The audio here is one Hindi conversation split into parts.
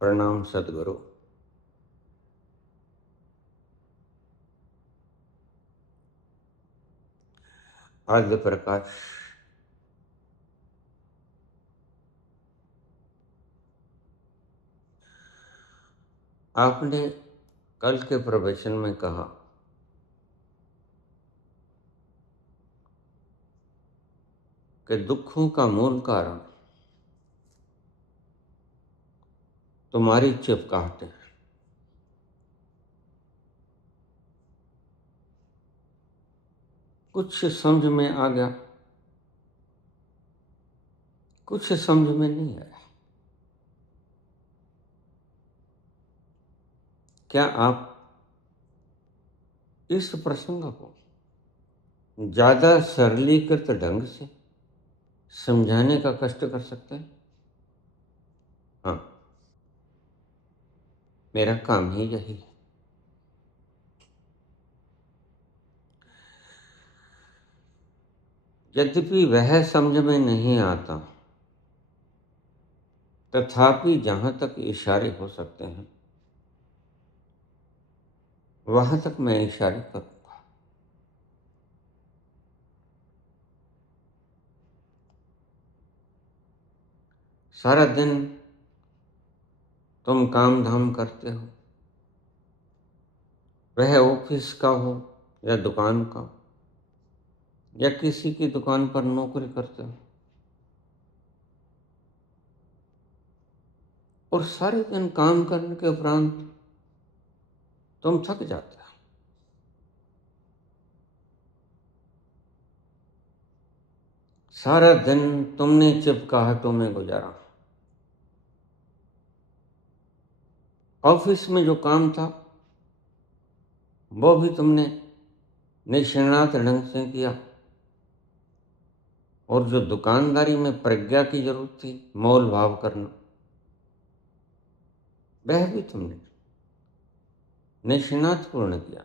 प्रणाम सदगुरु। आद्य प्रकाश आपने कल के प्रवचन में कहा कि दुखों का मूल कारण तुम्हारी चिपकाहट है। कुछ समझ में आ गया, कुछ समझ में नहीं आया। क्या आप इस प्रसंग को ज्यादा सरलीकृत ढंग से समझाने का कष्ट कर सकते हैं? हाँ, मेरा काम ही यही है। यद्यपि वह समझ में नहीं आता, तथापि जहां तक इशारे हो सकते हैं वहां तक मैं इशारे करूंगा। सारा दिन तुम काम धाम करते हो, वह ऑफिस का हो या दुकान का, या किसी की दुकान पर नौकरी करते हो, और सारे दिन काम करने के उपरांत तुम थक जाते हो। सारा दिन तुमने चिपकाहटों में गुजारा। ऑफिस में जो काम था वो भी तुमने निष्णात ढंग से किया, और जो दुकानदारी में प्रज्ञा की जरूरत थी, मोल भाव करना, वह भी तुमने निष्णात पूर्ण किया।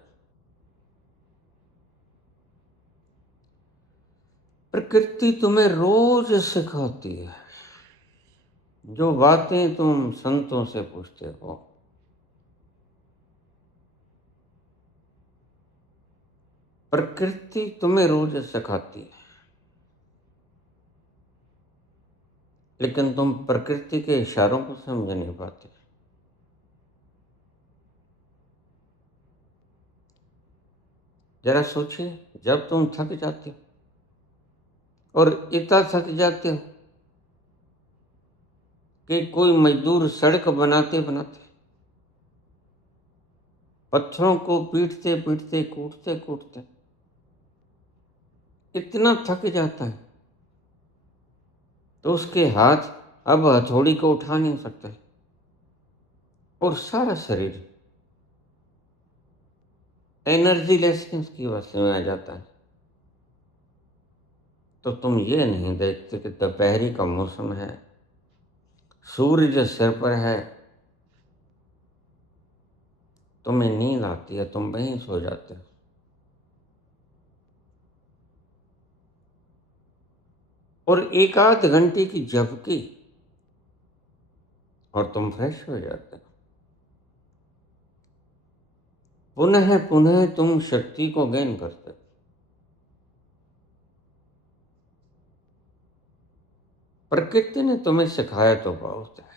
प्रकृति तुम्हें रोज सिखाती है। जो बातें तुम संतों से पूछते हो, प्रकृति तुम्हें रोज सिखाती है, लेकिन तुम प्रकृति के इशारों को समझ नहीं पाते। जरा सोचिए, जब तुम थक जाते हो, और इतना थक जाते हो कि कोई मजदूर सड़क बनाते बनाते, पत्थरों को पीटते पीटते, कूटते कूटते इतना थक जाता है तो उसके हाथ अब हथौड़ी को उठा नहीं सकते, और सारा शरीर एनर्जी लेसनेस की अवस्था में आ जाता है। तो तुम ये नहीं देखते कि दोपहरी का मौसम है, सूरज सिर पर है, तुम्हें नींद आती है, तुम वहीं सो जाते हो, और एक आध घंटे की झपकी और तुम फ्रेश हो जाते हो। पुनः पुनः तुम शक्ति को गेन करते हो। प्रकृति ने तुम्हें सिखाया तो बहुत है,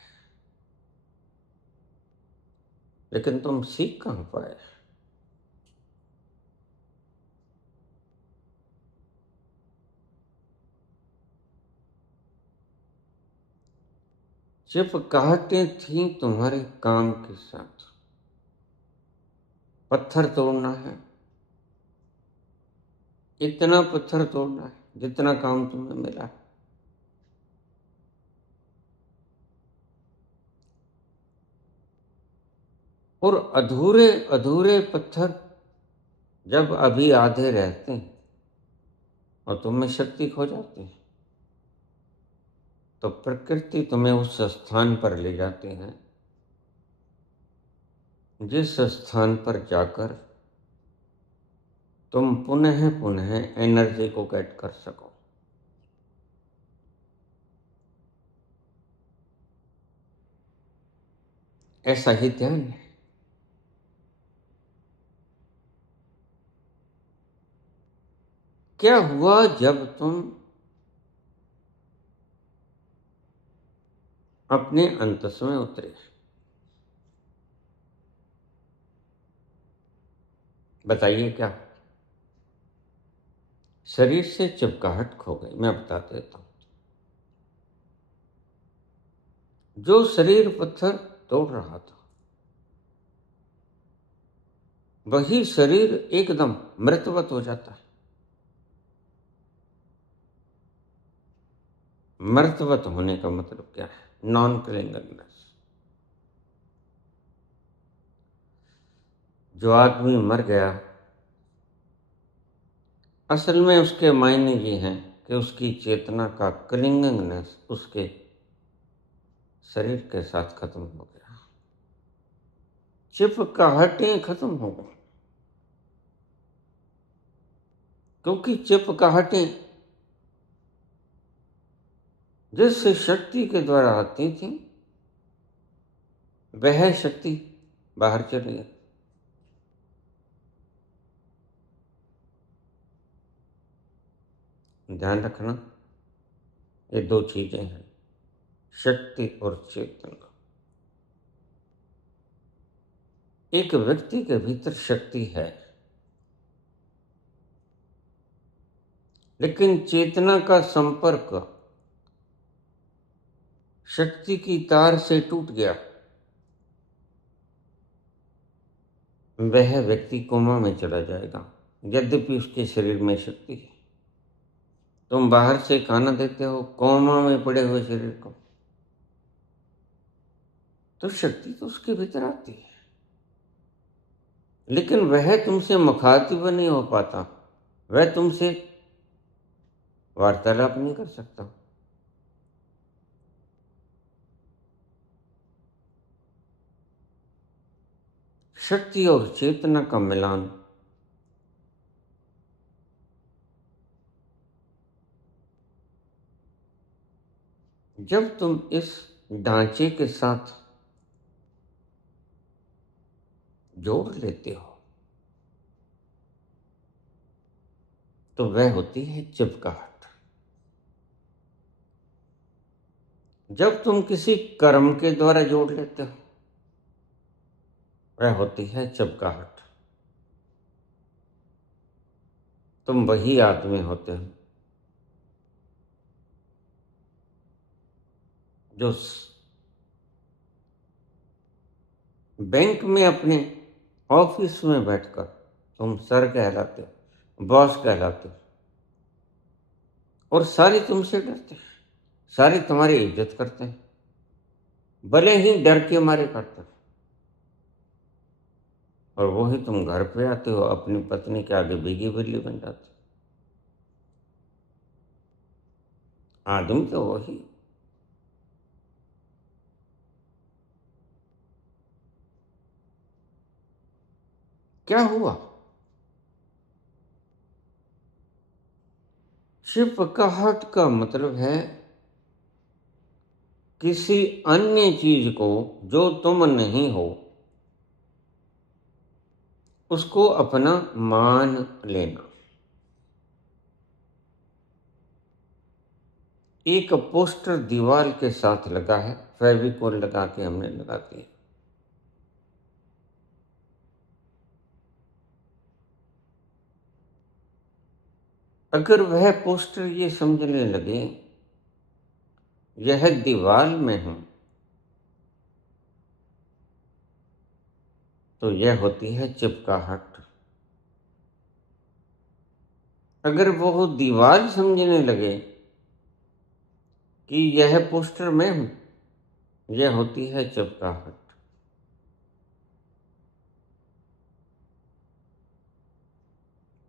लेकिन तुम सीख कहां पाए? चिपकाहटें थी तुम्हारे काम के साथ। पत्थर तोड़ना है, इतना पत्थर तोड़ना है जितना काम तुम्हें मिला। और अधूरे अधूरे पत्थर जब अभी आधे रहते हैं और तुम्हें शक्ति खो जाती है, तो प्रकृति तुम्हें उस स्थान पर ले जाती है जिस स्थान पर जाकर तुम पुनः पुनः एनर्जी को गेट कर सको। ऐसा ही ध्यान है। क्या हुआ जब तुम अपने अंतस में उतरे? बताइए क्या? शरीर से चिपकाहट खो गई। मैं बता देता हूं। जो शरीर पत्थर तोड़ रहा था, वही शरीर एकदम मृतवत हो जाता है। मृतवत होने का मतलब क्या है? नॉन क्लिंगनेस। जो आदमी मर गया, असल में उसके मायने ये हैं कि उसकी चेतना का क्लिंगनेस उसके शरीर के साथ खत्म हो गया। चिपकाहटें खत्म हो गई, क्योंकि चिपकाहटें जिस शक्ति के द्वारा आती थी, वह शक्ति बाहर चली गई। ध्यान रखना, ये दो चीजें हैं, शक्ति और चेतना। एक व्यक्ति के भीतर शक्ति है, लेकिन चेतना का संपर्क शक्ति की तार से टूट गया। वह व्यक्ति कोमा में चला जाएगा, यद्यपि उसके शरीर में शक्ति है। तुम बाहर से खाना देते हो कोमा में पड़े हुए शरीर को, तो शक्ति तो उसके भीतर आती है, लेकिन वह तुमसे मुखातिब नहीं हो पाता, वह तुमसे वार्तालाप नहीं कर सकता। शक्ति और चेतना का मिलान जब तुम इस ढांचे के साथ जोड़ लेते हो, तो वह होती है चिपकाहट। जब तुम किसी कर्म के द्वारा जोड़ लेते हो, वह होती है चिपकाहट। तुम वही आदमी होते हो जो बैंक में अपने ऑफिस में बैठकर तुम सर कहलाते हो, बॉस कहलाते हो, और सारे तुमसे डरते हैं, सारे तुम्हारी इज्जत करते हैं, भले ही डर के मारे करते हैं। और वही तुम घर पे आते हो, अपनी पत्नी के आगे भीगी बिल्ली बन जाते हो। आदमी तो वही। क्या हुआ? चिपकाहट का मतलब है किसी अन्य चीज को जो तुम नहीं हो उसको अपना मान लेना। एक पोस्टर दीवार के साथ लगा है, फेविकोल लगा के हमने लगा दिया। अगर वह पोस्टर ये समझने लगे यह दीवार में हूं, तो यह होती है चिपकाहट। अगर वो दीवार समझने लगे कि यह पोस्टर में हूं, यह होती है चिपकाहट।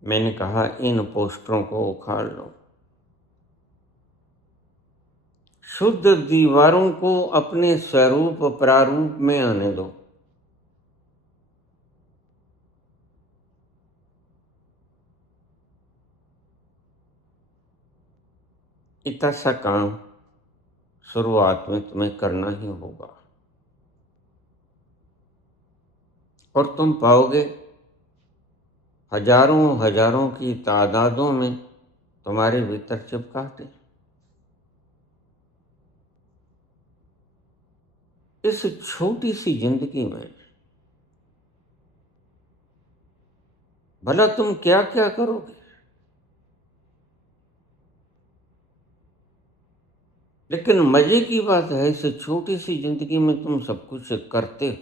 मैंने कहा इन पोस्टरों को उखाड़ लो, शुद्ध दीवारों को अपने स्वरूप प्रारूप में आने दो। इतना सा काम शुरुआत में तुम्हें करना ही होगा। और तुम पाओगे हजारों हजारों की तादादों में तुम्हारे भीतर चिपकाहट। इस छोटी सी जिंदगी में भला तुम क्या क्या करोगे, लेकिन मजे की बात है इस छोटी सी जिंदगी में तुम सब कुछ करते हो।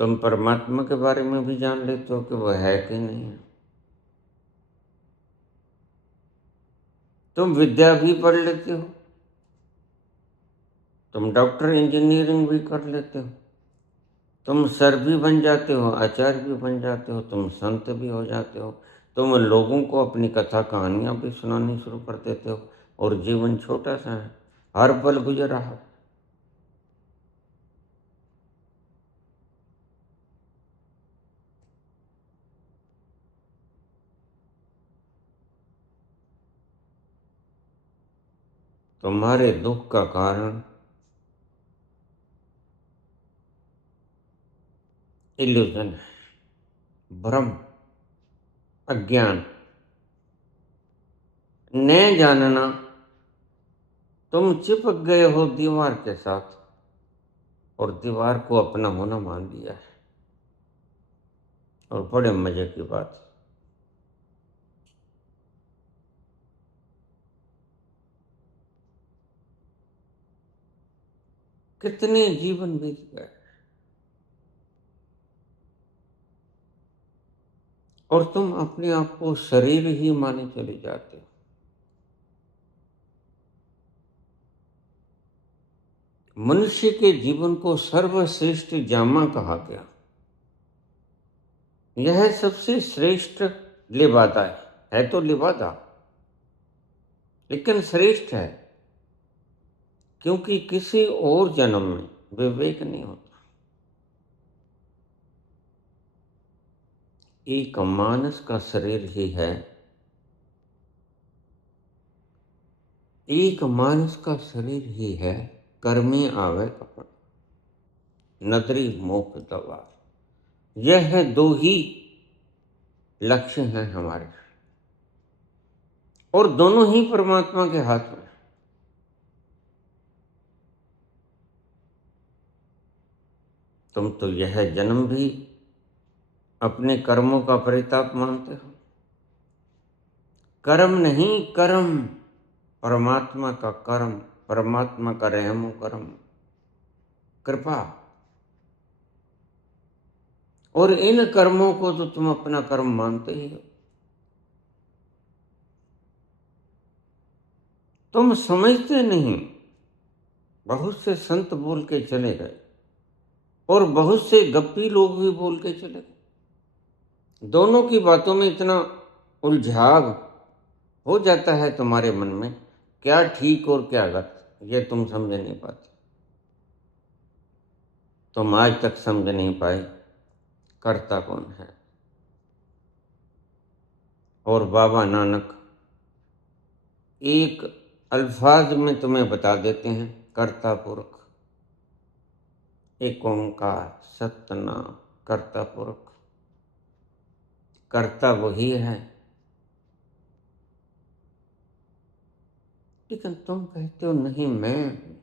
तुम परमात्मा के बारे में भी जान लेते हो कि वह है कि नहीं है। तुम विद्या भी पढ़ लेते हो, तुम डॉक्टर इंजीनियरिंग भी कर लेते हो, तुम सर भी बन जाते हो, आचार्य भी बन जाते हो, तुम संत भी हो जाते हो, तुम लोगों को अपनी कथा कहानियां भी सुनानी शुरू कर देते हो। और जीवन छोटा सा है, हर पल गुजर रहा है। तुम्हारे दुख का कारण इल्यूजन है, भ्रम, अज्ञान, न जानना। तुम चिपक गए हो दीवार के साथ और दीवार को अपना होना मान लिया है। और बड़े मजे की बात, कितने जीवन बीत गए और तुम अपने आप को शरीर ही माने चले जाते हो। मनुष्य के जीवन को सर्वश्रेष्ठ जामा कहा गया। यह सबसे श्रेष्ठ लिबादा है तो लिबादा, लेकिन श्रेष्ठ है क्योंकि किसी और जन्म में विवेक नहीं होता। एक मानस का शरीर ही है, एक मानस का शरीर ही है, कर्मे आवे कपड़, नदरी मोख दवा। यह है दो ही लक्ष्य हैं हमारे, और दोनों ही परमात्मा के हाथ में। तुम तो यह जन्म भी अपने कर्मों का परिताप मानते हो। कर्म नहीं, कर्म, परमात्मा का कर्म, परमात्मा का रहमो कर्म, कृपा। और इन कर्मों को तो तुम अपना कर्म मानते ही हो। तुम समझते नहीं। बहुत से संत बोल के चले गए और बहुत से गप्पी लोग भी बोल के चले गए। दोनों की बातों में इतना उलझाव हो जाता है तुम्हारे मन में, क्या ठीक और क्या गलत ये तुम समझ नहीं पाते। तुम आज तक समझ नहीं पाए करता कौन है। और बाबा नानक एक अल्फाज में तुम्हें बता देते हैं, कर्ता पुरख, एक ओंकार सतनाम, कर्ता पुरख। कर्ता वही है, लेकिन तुम कहते हो नहीं मैं हूं।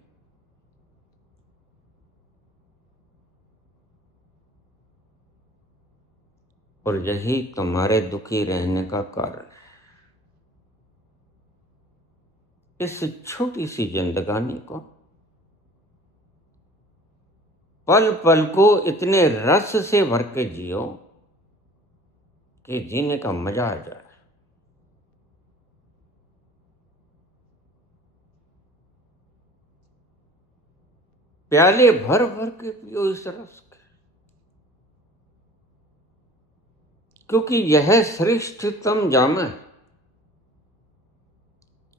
और यही तुम्हारे दुखी रहने का कारण है। इस छोटी सी जिंदगानी को पल पल को इतने रस से भर के जियो कि जीने का मजा आ जाए। प्याले भर भर के पियो इस रस के, क्योंकि यह श्रेष्ठतम जाम है।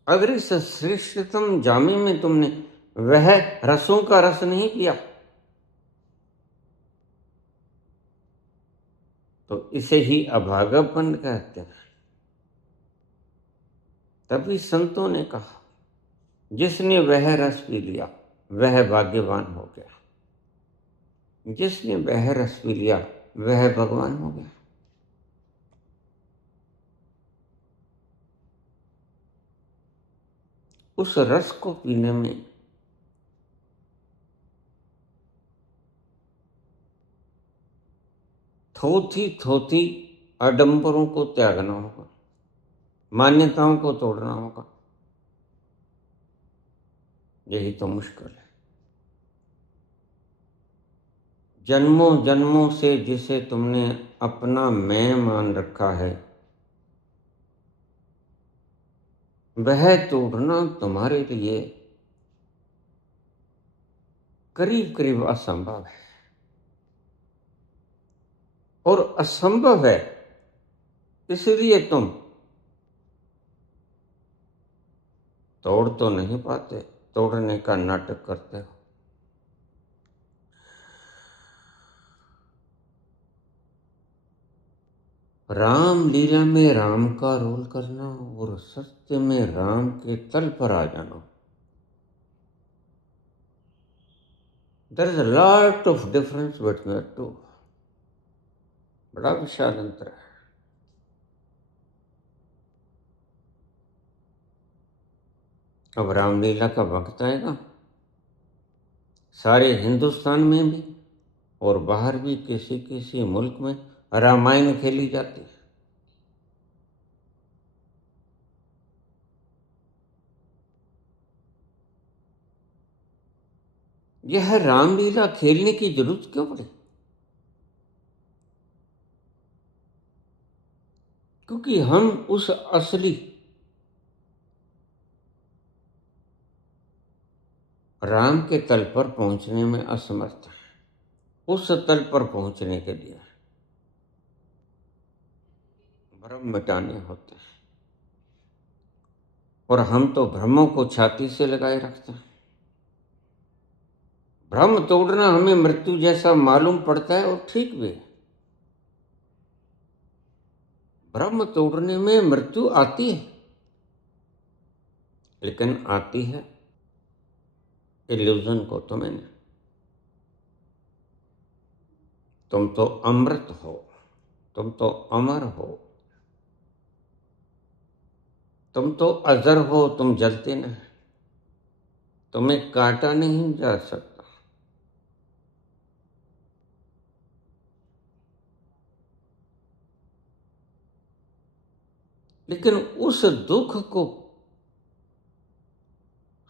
अगर इस श्रेष्ठतम जामे में तुमने वह रसों का रस नहीं पिया तो इसे ही अभागापन कहते हैं। तभी संतों ने कहा जिसने वह रस पी लिया वह भाग्यवान हो गया। जिसने वह रस पी लिया वह भगवान हो गया। उस रस को पीने में थोथी थोथी आडंबरों को त्यागना होगा, मान्यताओं को तोड़ना होगा। यही तो मुश्किल है। जन्मों जन्मों से जिसे तुमने अपना मैं मान रखा है, वह तोड़ना तुम्हारे लिए करीब करीब असंभव है। और असंभव है इसलिए तुम तोड़ तो नहीं पाते, तोड़ने का नाटक करते हो। राम लीला में राम का रोल करना और सत्य में राम के तल पर आ जाना, there is a lot of difference between the two। बड़ा विशाल अंतर है। अब रामलीला का वक्त आएगा, सारे हिंदुस्तान में भी और बाहर भी किसी किसी मुल्क में रामायण खेली जाती है। यह रामलीला खेलने की जरूरत क्यों पड़ी? क्योंकि हम उस असली राम के तल पर पहुंचने में असमर्थ हैं। उस तल पर पहुंचने के लिए भ्रम मिटाने होते हैं, और हम तो भ्रमों को छाती से लगाए रखते हैं। भ्रम तोड़ना हमें मृत्यु जैसा मालूम पड़ता है, और ठीक भी है। भ्रम तोड़ने में मृत्यु आती है, लेकिन आती है इल्यूजन को तो मैंने, तुम तो अमृत हो, तुम तो अमर हो, तुम तो अजर हो, तुम जलते नहीं, तुम्हें काटा नहीं जा सकता। लेकिन उस दुख को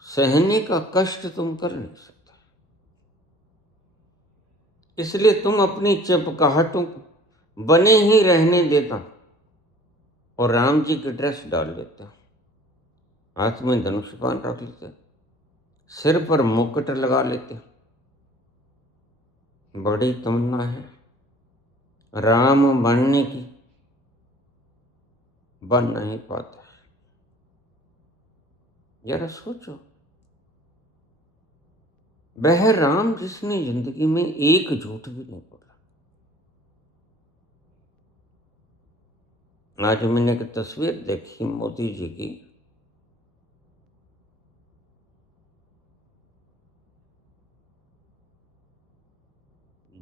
सहने का कष्ट तुम कर नहीं सकते, इसलिए तुम अपनी चपकाहटों को बने ही रहने देता और राम जी की ड्रेस डाल देता, हाथ में धनुष बाण रख लेते, सिर पर मुकुट लगा लेते। बड़ी तमन्ना है राम बनने की, बन नहीं पाते। जरा सोचो, वह राम जिसने जिंदगी में एक झूठ भी नहीं बोला। आज मैंने एक तस्वीर देखी मोदी जी की,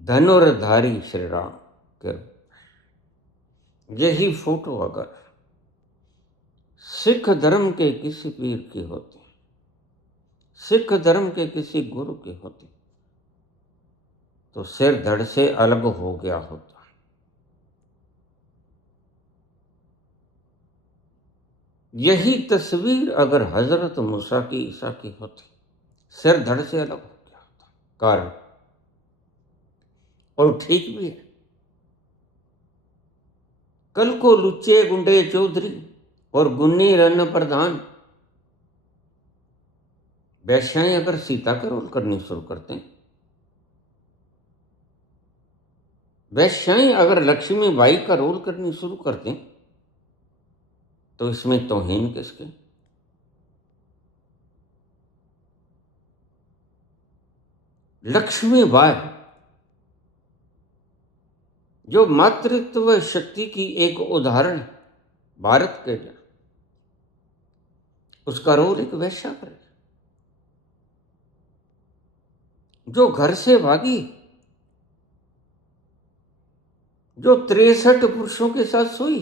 धनुर्धारी श्री राम के, यही फोटो अगर सिख धर्म के किसी पीर की होती, सिख धर्म के किसी गुरु की होती, तो सिर धड़ से अलग हो गया होता। यही तस्वीर अगर हजरत मूसा की, ईसा की होती, सिर धड़ से अलग हो गया होता। कारण, और ठीक भी है, कल को लुच्चे गुंडे चौधरी और गुन्नी रन प्रधान वैश्याएं अगर सीता का रोल करनी शुरू करते हैं, वैश्याएं अगर लक्ष्मीबाई का रोल करनी शुरू करते हैं, तो इसमें तौहीन किसके? लक्ष्मीबाई जो मातृत्व शक्ति की एक उदाहरण भारत के लिए, उसका रोल एक वैश्या करेगा। जो घर से भागी जो 63 पुरुषों के साथ सोई।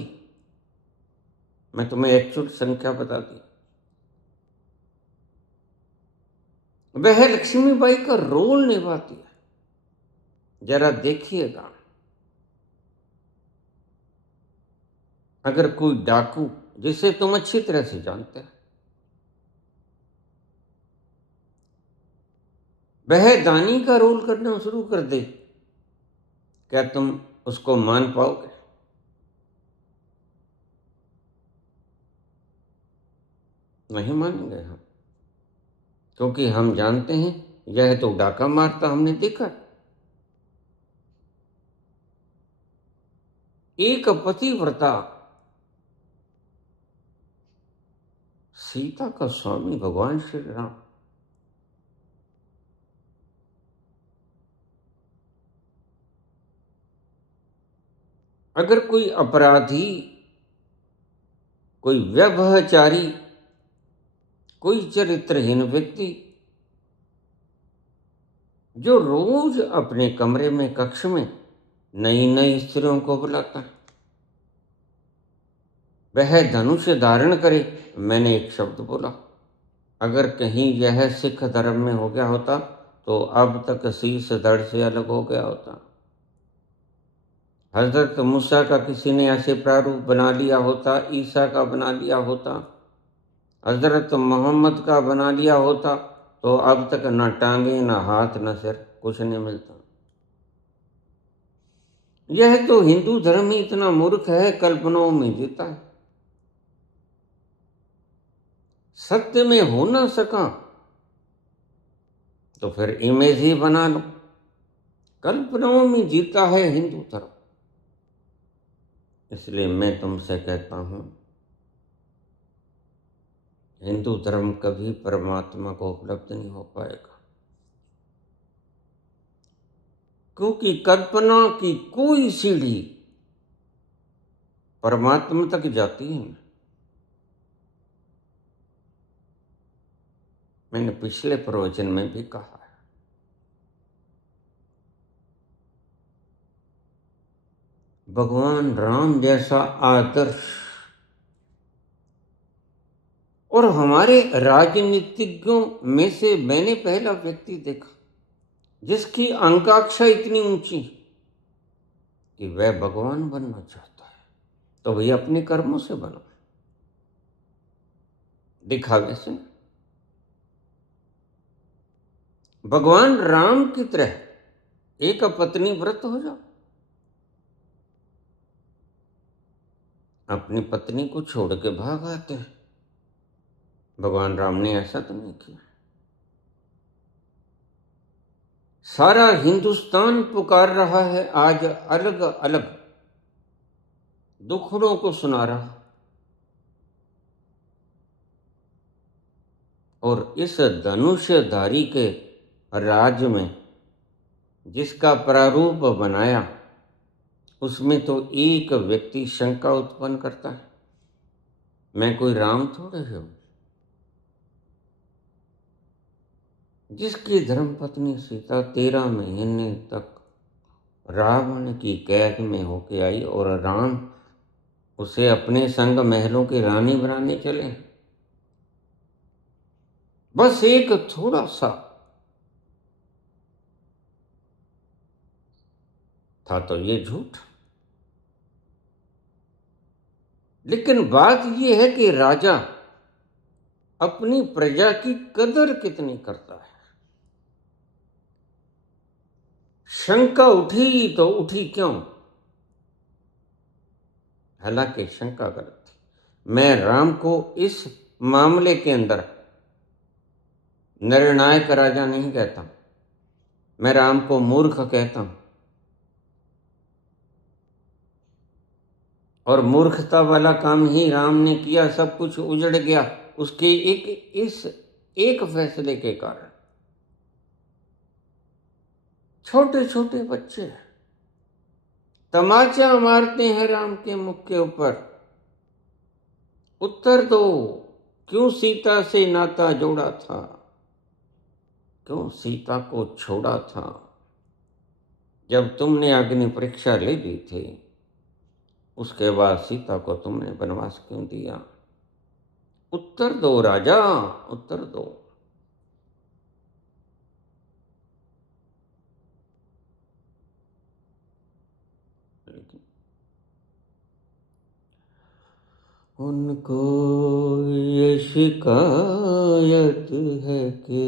मैं तुम्हें एक्चुअल संख्या बता दी। वह लक्ष्मीबाई का रोल निभाती है। जरा देखिएगा, अगर कोई डाकू, जिसे तुम अच्छी तरह से जानते हैं, वह दानी का रोल करना शुरू कर दे, क्या तुम उसको मान पाओगे? नहीं मानेंगे हम, क्योंकि हम जानते हैं यह तो डाका मारता हमने देखा। एक पतिव्रता सीता का स्वामी भगवान श्री राम, अगर कोई अपराधी, कोई व्यभिचारी, कोई चरित्रहीन व्यक्ति जो रोज अपने कमरे में, कक्ष में नई नई स्त्रियों को बुलाता है, वह धनुष धारण करे। मैंने एक शब्द बोला, अगर कहीं यह सिख धर्म में हो गया होता तो अब तक शीश धड़ से अलग हो गया होता। हजरत मूसा का किसी ने ऐसे प्रारूप बना लिया होता, ईसा का बना लिया होता, हजरत मोहम्मद का बना लिया होता, तो अब तक न टांगे, न हाथ, न सिर, कुछ नहीं मिलता। यह तो हिंदू धर्म ही इतना मूर्ख है, कल्पनाओं में जीता है। सत्य में हो ना सका तो फिर इमेज ही बना लो। कल्पनाओं में जीता है हिंदू धर्म। इसलिए मैं तुमसे कहता हूं, हिंदू धर्म कभी परमात्मा को उपलब्ध नहीं हो पाएगा, क्योंकि कल्पना की कोई सीढ़ी परमात्मा तक जाती है। मैंने पिछले प्रवचन में भी कहा है, भगवान राम जैसा आदर्श और हमारे राजनीतिज्ञों में से मैंने पहला व्यक्ति देखा जिसकी आकांक्षा इतनी ऊंची कि वह भगवान बनना चाहता है। तो वही अपने कर्मों से बनो, दिखावे से। भगवान राम की तरह एक पत्नी व्रत हो जाओ। अपनी पत्नी को छोड़ के भाग आते हैं। भगवान राम ने ऐसा तो नहीं किया। सारा हिंदुस्तान पुकार रहा है आज, अलग अलग दुखड़ों को सुना रहा, और इस धनुषधारी के राज में जिसका प्रारूप बनाया, उसमें तो एक व्यक्ति शंका उत्पन्न करता है, मैं कोई राम थोड़े हूं। जिसकी धर्मपत्नी सीता 13 महीने तक रावण की कैद में होके आई और राम उसे अपने संग महलों की रानी बनाने चले, बस एक थोड़ा सा था तो ये झूठ। लेकिन बात यह है कि राजा अपनी प्रजा की कदर कितनी करता है। शंका उठी तो उठी क्यों? हालांकि शंका गलत थी। मैं राम को इस मामले के अंदर निर्णायक राजा नहीं कहता, मैं राम को मूर्ख कहता हूं। और मूर्खता वाला काम ही राम ने किया, सब कुछ उजड़ गया उसके इस एक फैसले के कारण। छोटे छोटे बच्चे तमाचा मारते हैं राम के मुख के ऊपर। उत्तर दो, क्यों सीता से नाता जोड़ा था, क्यों सीता को छोड़ा था? जब तुमने अग्नि परीक्षा ले ली थी उसके बाद सीता को तुमने वनवास क्यों दिया? उत्तर दो राजा, उत्तर दो। उनको ये शिकायत है कि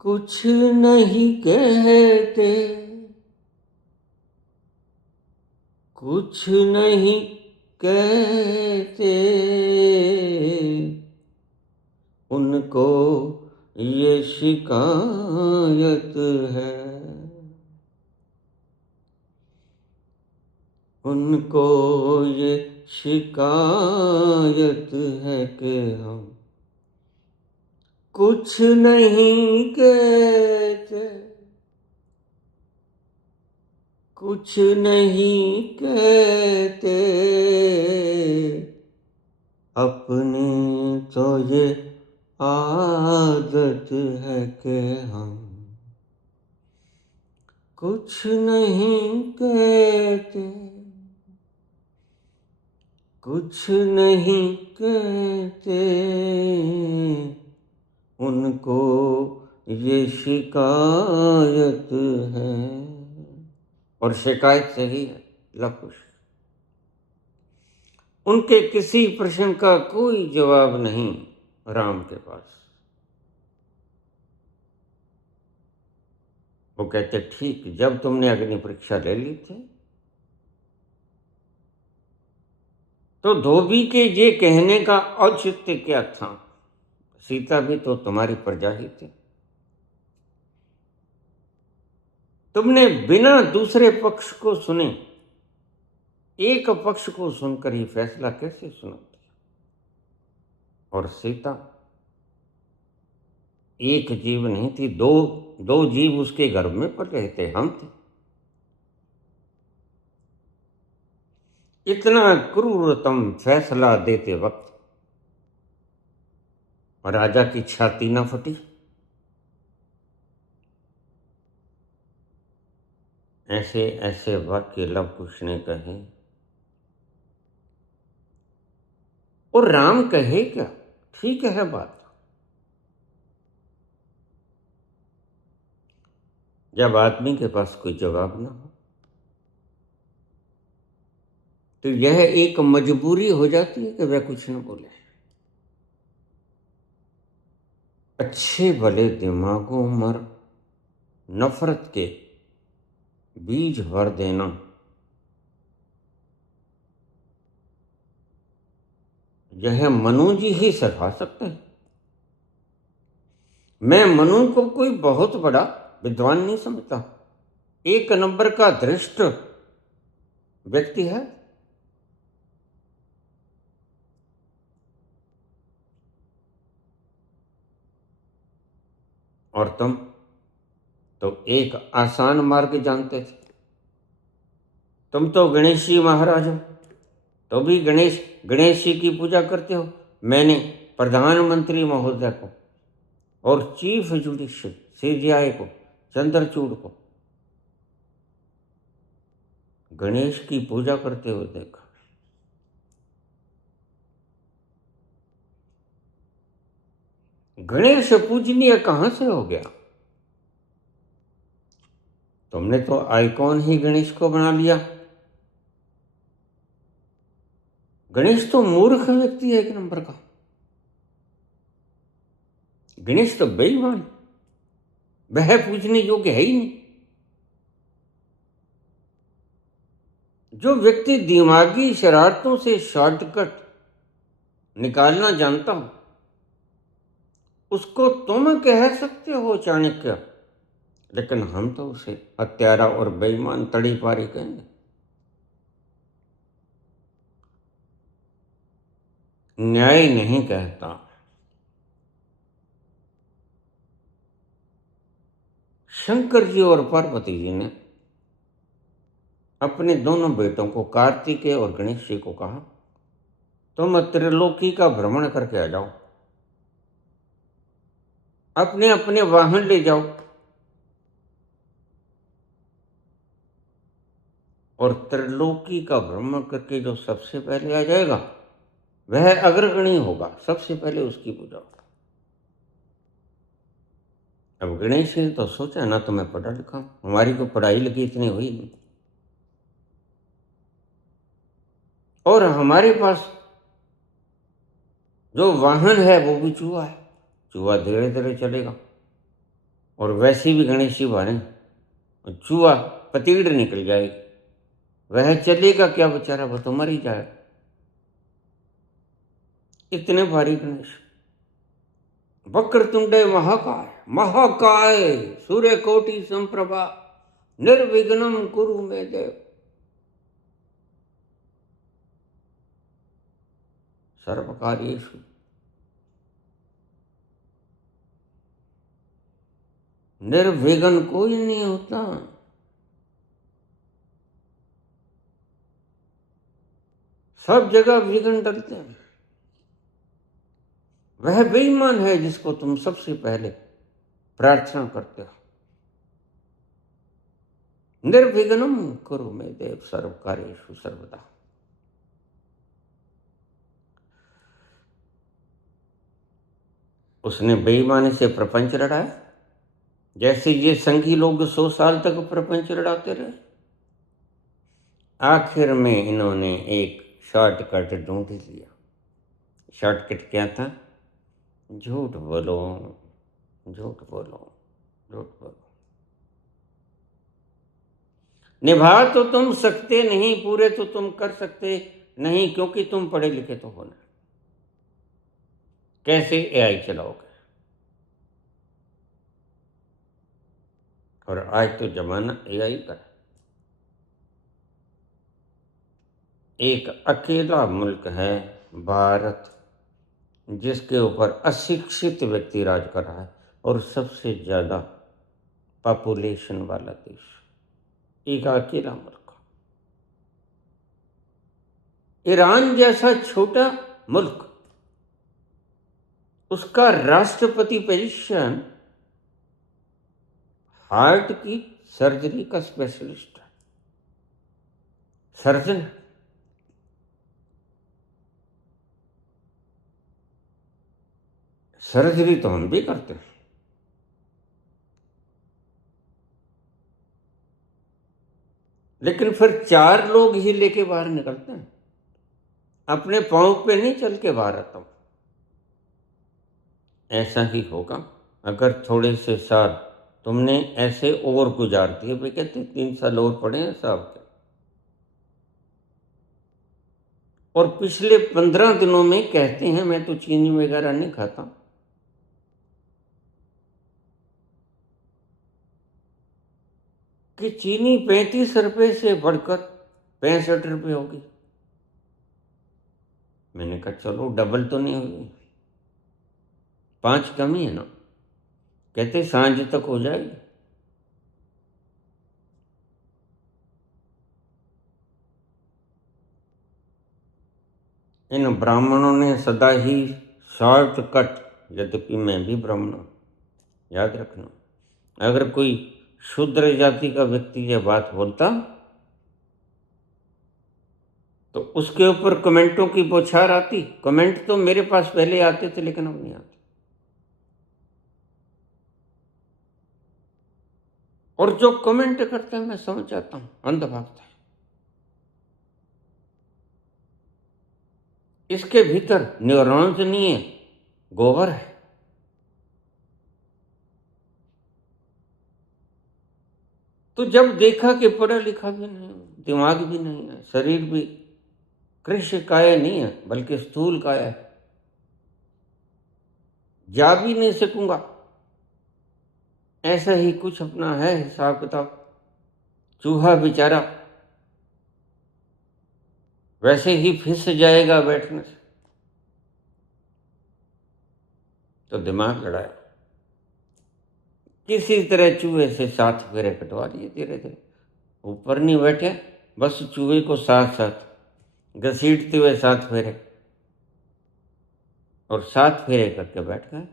कुछ नहीं कहते, कुछ नहीं कहते। उनको ये शिकायत है, उनको ये शिकायत है कि हम कुछ नहीं कहते, कुछ नहीं कहते। अपनी तो ये आदत है कि हम कुछ नहीं कहते, कुछ नहीं कहते। उनको ये शिकायत है, और शिकायत सही है लकुश। उनके किसी प्रश्न का कोई जवाब नहीं राम के पास। वो कहते ठीक, जब तुमने अग्नि परीक्षा ले ली थी तो धोबी के ये कहने का औचित्य क्या था? सीता भी तो तुम्हारी प्रजा ही थी। तुमने बिना दूसरे पक्ष को सुने एक पक्ष को सुनकर ही फैसला कैसे सुनाते? और सीता एक जीव नहीं थी, दो जीव उसके गर्भ में पल रहे थे, हम थे। इतना क्रूरतम फैसला देते वक्त राजा की छाती न फटी? ऐसे ऐसे वाक्य लव कुश ने कहे, और राम कहे क्या? ठीक है बात। जब आदमी के पास कोई जवाब ना हो तो यह एक मजबूरी हो जाती है कि वह कुछ न बोले। अच्छे भले दिमागों मर नफरत के बीज भर देना, यह मनु जी ही सिखा सकते हैं। मैं मनु को कोई बहुत बड़ा विद्वान नहीं समझता, एक नंबर का धृष्ट व्यक्ति है। और तुम तो एक आसान मार्ग जानते थे। तुम तो गणेश जी महाराज हो, तो भी गणेश जी की पूजा करते हो। मैंने प्रधानमंत्री महोदय को और चीफ जुडिशियल सीजीआई को, चंद्रचूड़ को गणेश की पूजा करते हुए देखा। गणेश पूजनीय कहां से हो गया? तुमने तो आइकॉन ही गणेश को बना लिया। गणेश तो मूर्ख व्यक्ति है एक नंबर का। गणेश तो बेईमान, वह पूजने योग्य है ही नहीं। जो व्यक्ति दिमागी शरारतों से शॉर्टकट निकालना जानता हो उसको तुम कह सकते हो चाणक्य, लेकिन हम तो उसे हत्यारा और बेईमान तड़ी पारी कहेंगे। न्याय नहीं कहता। शंकर जी और पार्वती जी ने अपने दोनों बेटों को, कार्तिकेय और गणेश जी को कहा, तुम त्रिलोकी का भ्रमण करके आ जाओ, अपने अपने वाहन ले जाओ, और त्रिलोकी का भ्रमण करके जो सबसे पहले आ जाएगा वह अग्रगणी होगा, सबसे पहले उसकी पूजा होगी। अब गणेश ने तो सोचा ना तो मैं पढ़ा लिखा हूं, हमारी को पढ़ाई लिखी इतनी हुई नहीं, और हमारे पास जो वाहन है वो भी चूहा है, चूहा धीरे धीरे चलेगा, और वैसे भी गणेश जी भारे चूहा पतीड़ निकल जाएगी, वह चलेगा क्या बेचारा, वो तो मर ही जाएगा। इतने भारी गणेश। वक्रतुंडे महाकाय महाकाय सूर्य कोटि संप्रभा निर्विघ्नं कुरु मे देव। सर्वकार्येषु निर्विघ्न कोई नहीं होता। सब जगह विघ्न डलते हैं। वह बेईमान है जिसको तुम सबसे पहले प्रार्थना करते हो। निर्विघ्नं कुरु मे देव सर्वकार्येषु सर्वदा। उसने बेईमानी से प्रपंच लड़ाया, जैसे ये संघी लोग 100 साल तक प्रपंच लड़ाते रहे। आखिर में इन्होंने एक शॉर्टकट ढूंढ लिया। शॉर्टकट क्या था? झूठ बोलो, झूठ बोलो, झूठ बोलो। निभा तो तुम सकते नहीं, पूरे तो तुम कर सकते नहीं, क्योंकि तुम पढ़े लिखे तो हो ना। कैसे एआई चलाओगे? और आज तो जमाना एआई का है। एक अकेला मुल्क है भारत, जिसके ऊपर अशिक्षित व्यक्ति राज कर रहा है, और सबसे ज्यादा पॉपुलेशन वाला देश, एक अकेला मुल्क। ईरान जैसा छोटा मुल्क, उसका राष्ट्रपति पोजीशन हार्ट की सर्जरी का स्पेशलिस्ट है, सर्जन। सर्जरी तो हम भी करते हैं, लेकिन फिर 4 लोग ही लेके बाहर निकलते हैं, अपने पांव पे नहीं चल के बाहर आता हूं। ऐसा ही होगा अगर थोड़े से साल तुमने ऐसे और गुजार दिए। भाई कहते 3 साल और पड़े हैं साहब के, और पिछले 15 दिनों में कहते हैं मैं तो चीनी वगैरह नहीं खाता, कि चीनी 35 रुपए से बढ़कर 65 रुपए होगी। मैंने कहा चलो डबल तो नहीं होगी, 5 कम ही है ना। कहते सांझ तक हो जाएगी। इन ब्राह्मणों ने सदा ही शॉर्टकट, यद्यपि मैं भी ब्राह्मण हूं, याद रखना। अगर कोई शूद्र जाति का व्यक्ति यह बात बोलता तो उसके ऊपर कमेंटों की बौछार आती। कमेंट तो मेरे पास पहले आते थे, लेकिन अब नहीं आते। और जो कमेंट करते हैं मैं समझ जाता हूं, अंध भागता है। इसके भीतर न्यूरॉन्स नहीं है, गोबर है। तो जब देखा कि पढ़ा लिखा भी नहीं, दिमाग भी नहीं है, शरीर भी कृष्ण काया नहीं है बल्कि स्थूल काया है, जा भी नहीं सकूंगा, ऐसा ही कुछ अपना है हिसाब किताब। चूहा बेचारा वैसे ही फिस जाएगा बैठने से, तो दिमाग लड़ाया। किसी तरह चूहे से 7 फेरे कटवा दिए धीरे धीरे। ऊपर नहीं बैठे, बस चूहे को साथ साथ घसीटते हुए 7 फेरे, और 7 फेरे करके बैठ गए।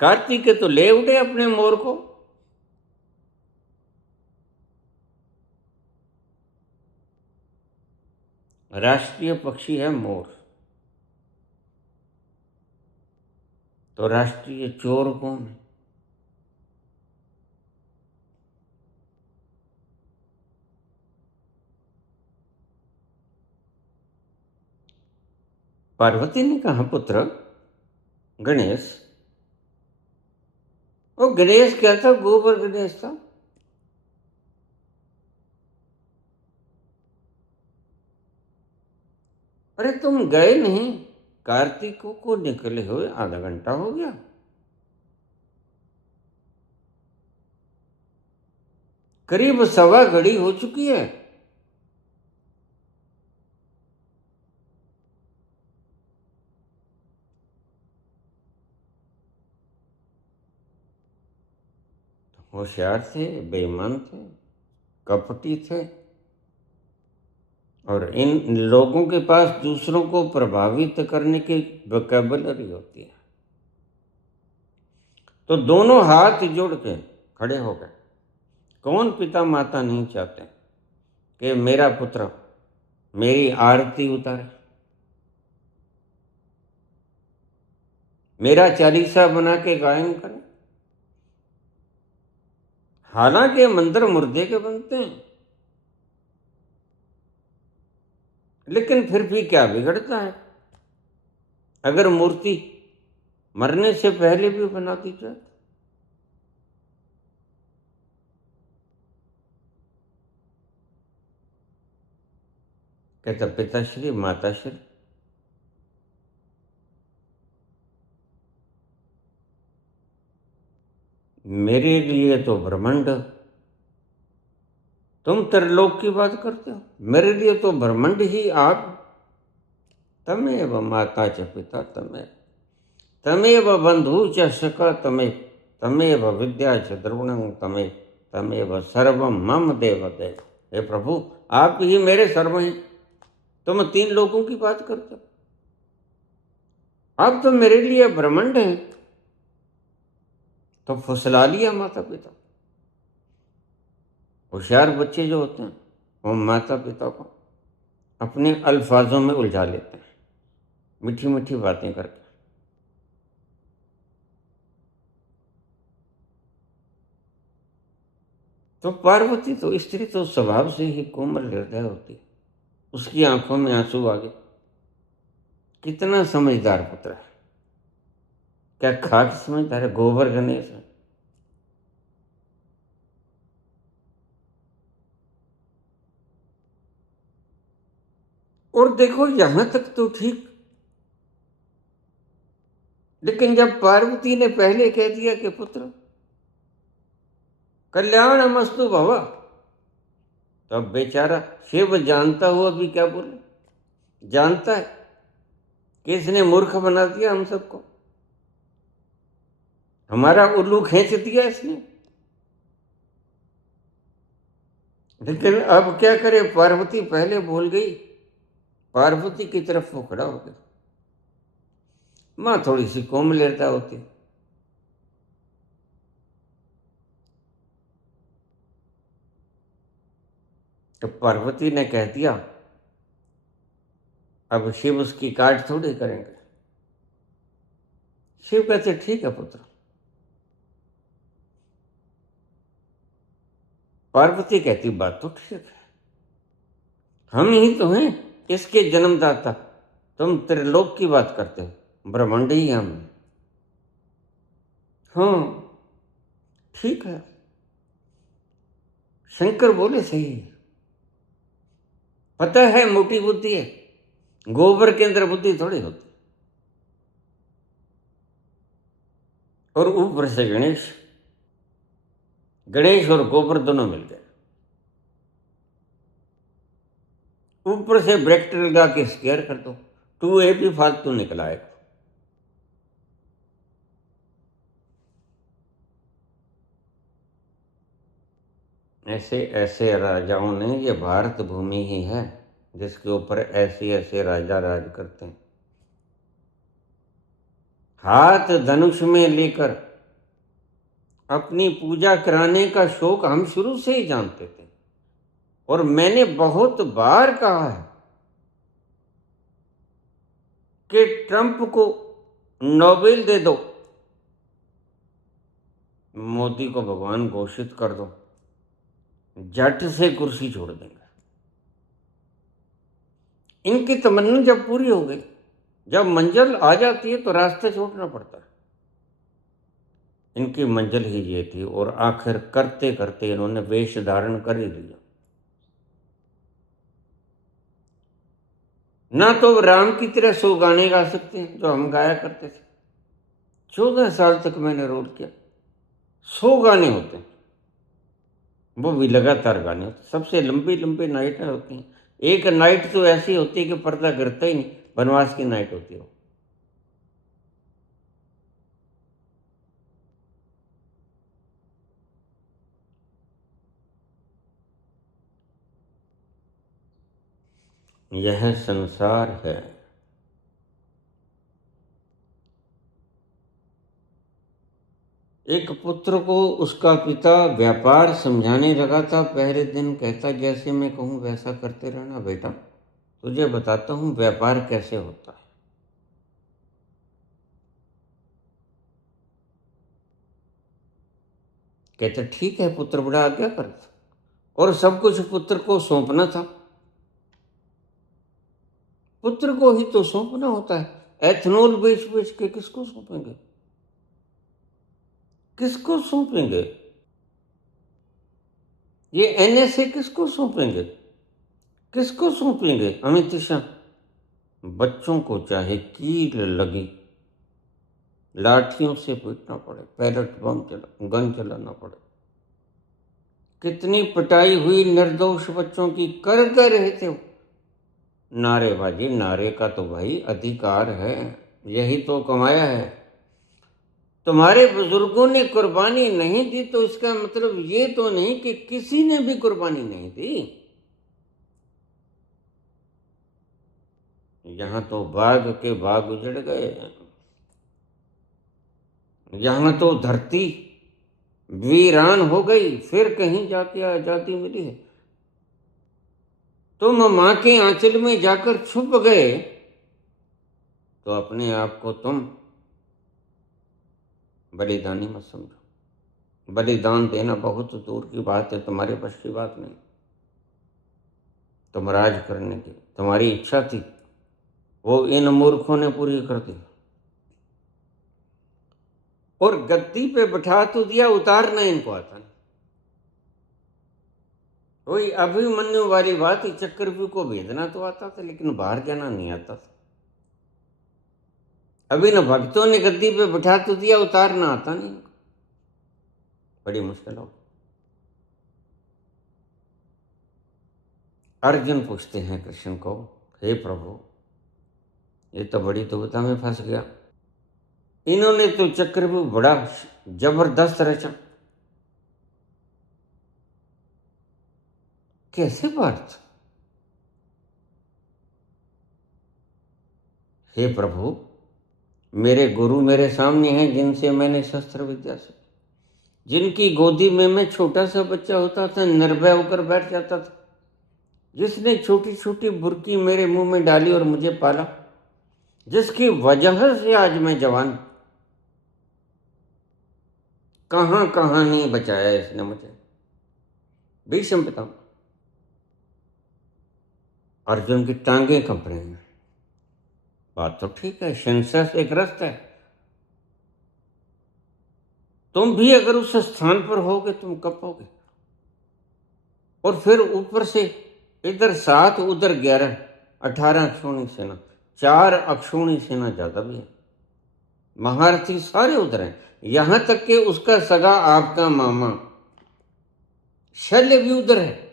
कार्तिक तो ले उठे अपने मोर को, राष्ट्रीय पक्षी है मोर। तो राष्ट्रीय चोर कौन है? पार्वती ने कहा, पुत्र गणेश। वो गणेश क्या था? गोबर गणेश था। अरे तुम गए नहीं, कार्तिक को निकले हुए आधा घंटा हो गया। करीब सवा घड़ी हो चुकी है। होशियार थे, बेईमान थे, कपटी थे, और इन लोगों के पास दूसरों को प्रभावित करने की वोकैबुलरी होती है। तो दोनों हाथ जोड़ के खड़े हो गए। कौन पिता माता नहीं चाहते कि मेरा पुत्र मेरी आरती उतारे, मेरा चालीसा बना के गायन करे। हालांकि मंदिर मुर्दे के बनते हैं, लेकिन फिर भी क्या बिगड़ता है अगर मूर्ति मरने से पहले भी बना दी जाए। कहता, पिताश्री माताश्री, मेरे लिए तो ब्रह्मांड, तुम त्रिलोक की बात करते हो, मेरे लिए तो ब्रह्मांड ही आप। तमेव माता च पिता तमेव, तमेव बंधु च सखा तमेव, तमेव विद्या च द्रविणं तमेव, तमेव सर्वम मम देव देव। हे प्रभु, आप ही मेरे सर्व हैं। तुम तीन लोगों की बात करते हो, आप तो मेरे लिए ब्रह्मांड हैं। तो फुसला लिया माता पिता। होशियार बच्चे जो होते हैं वो माता पिता को अपने अल्फाजों में उलझा लेते हैं, मीठी मीठी बातें करके। तो पार्वती तो स्त्री तो स्वभाव से ही कोमल हृदय होती है, उसकी आंखों में आंसू आ गए। कितना समझदार पुत्र है! क्या खाक समझदार है, गोबर गणेश है। और देखो यहां तक तो ठीक, लेकिन जब पार्वती ने पहले कह दिया कि पुत्र कल्याण मस्तु भवा, तब बेचारा शिव जानता हुआ भी क्या बोले। जानता है कि इसने मूर्ख बना दिया हम सबको, हमारा उल्लू खींच दिया इसने। लेकिन अब क्या करे, पार्वती पहले बोल गई। पार्वती की तरफ वो खड़ा हो गया। मां थोड़ी सी कोमलता होती। तो पार्वती ने कह दिया, अब शिव उसकी काट थोड़ी करेंगे। शिव कहते, ठीक है पुत्र। पार्वती कहती, बात तो ठीक है, हम ही तो हैं इसके जन्मदाता। तुम त्रिलोक की बात करते हो, ब्रह्मांड ही हम हैं। हाँ ठीक है, शंकर बोले सही है। पता है मोटी बुद्धि है, गोबर के अंदर बुद्धि थोड़ी होती। और ऊपर से गणेश, गणेश और गोबर दोनों मिल गए। ऊपर से ब्रेक लगा के स्केयर कर दो, 2A भी फालतू निकला है। ऐसे ऐसे राजाओं ने, ये भारत भूमि ही है जिसके ऊपर ऐसे ऐसे राजा राज करते हैं। हाथ धनुष में लेकर अपनी पूजा कराने का शौक हम शुरू से ही जानते थे। और मैंने बहुत बार कहा है कि ट्रंप को नोबेल दे दो, मोदी को भगवान घोषित कर दो, झट से कुर्सी छोड़ देंगे। इनकी तमन्ना जब पूरी हो गई, जब मंजिल आ जाती है तो रास्ते छोड़ना पड़ता है। इनकी मंजिल ही ये थी और आखिर करते करते इन्होंने वेश धारण कर ही लिया। ना तो राम की तरह 100 गाने गा सकते हैं जो हम गाया करते थे। 14 साल तक मैंने रोल किया, 100 गाने होते हैं, वो भी लगातार गाने होते, सबसे लंबी लंबी नाइटें होती हैं। एक नाइट तो ऐसी होती है कि पर्दा गिरता ही नहीं, वनवास की नाइट होती है। यह संसार है। एक पुत्र को उसका पिता व्यापार समझाने लगा था। पहले दिन कहता, जैसे मैं कहूँ वैसा करते रहना बेटा, तुझे बताता हूँ व्यापार कैसे होता है। कहता ठीक है पुत्र, बड़ा आज्ञा कर। और सब कुछ पुत्र को सौंपना था। पुत्र को ही तो सौंपना होता है। एथनॉल बेच बेच के किसको सौंपेंगे, किसको सौंपेंगे? ये एनएसए किसको सौंपेंगे, किसको सौंपेंगे? अमित शाह। बच्चों को चाहे कील लगी, लाठियों से पीटना पड़े, पैलेट बम गन चलाना पड़े, कितनी पिटाई हुई निर्दोष बच्चों की, कर रहे थे वो। नारेबाजी, नारे का तो भाई अधिकार है, यही तो कमाया है। तुम्हारे बुजुर्गों ने कुर्बानी नहीं दी तो इसका मतलब ये तो नहीं कि किसी ने भी कुर्बानी नहीं दी। यहां तो बाग के बाग उजड़ गए, यहां तो धरती वीरान हो गई, फिर कहीं जाके आजादी मिली है। तुम मां के आंचल में जाकर छुप गए तो अपने आप को तुम बलिदानी मत समझो। बलिदान देना बहुत दूर की बात है, तुम्हारे बस की बात नहीं। तुम राज करने की तुम्हारी इच्छा थी, वो इन मूर्खों ने पूरी कर दी। और गद्दी पे बिठा तो दिया, उतारना इनको आता नहीं। वही अभिमन्यु वाली बात, चक्रव्यूह को भेजना तो आता था लेकिन बाहर जाना नहीं आता था। अभी न भक्तों ने गद्दी पे बिठा तो दिया, उतारना आता नहीं, बड़ी मुश्किल हो। अर्जुन पूछते हैं कृष्ण को, हे प्रभु ये तो बड़ी दुविधा में फंस गया, इन्होंने तो चक्रव्यूह बड़ा जबरदस्त रचा, कैसे पार्थ? हे प्रभु मेरे गुरु मेरे सामने हैं, जिनसे मैंने शस्त्र विद्या से, जिनकी गोदी में मैं छोटा सा बच्चा होता था, निर्भय होकर बैठ जाता था, जिसने छोटी छोटी बुरकी मेरे मुंह में डाली और मुझे पाला, जिसकी वजह से आज मैं जवान। कहां कहां नहीं बचाया इसने मुझे। भीष्म पितामह। अर्जुन की टांगें कंप रही हैं। बात तो ठीक है, सेंसस एक रास्ता है, तुम भी अगर उस स्थान पर होगे तुम कपोगे। और फिर ऊपर से इधर 7 उधर 11, 18 अक्षौणी सेना, 4 अक्षौणी सेना ज्यादा भी है, महारथी सारे उधर हैं, यहां तक कि उसका सगा आपका मामा शल्य भी उधर है।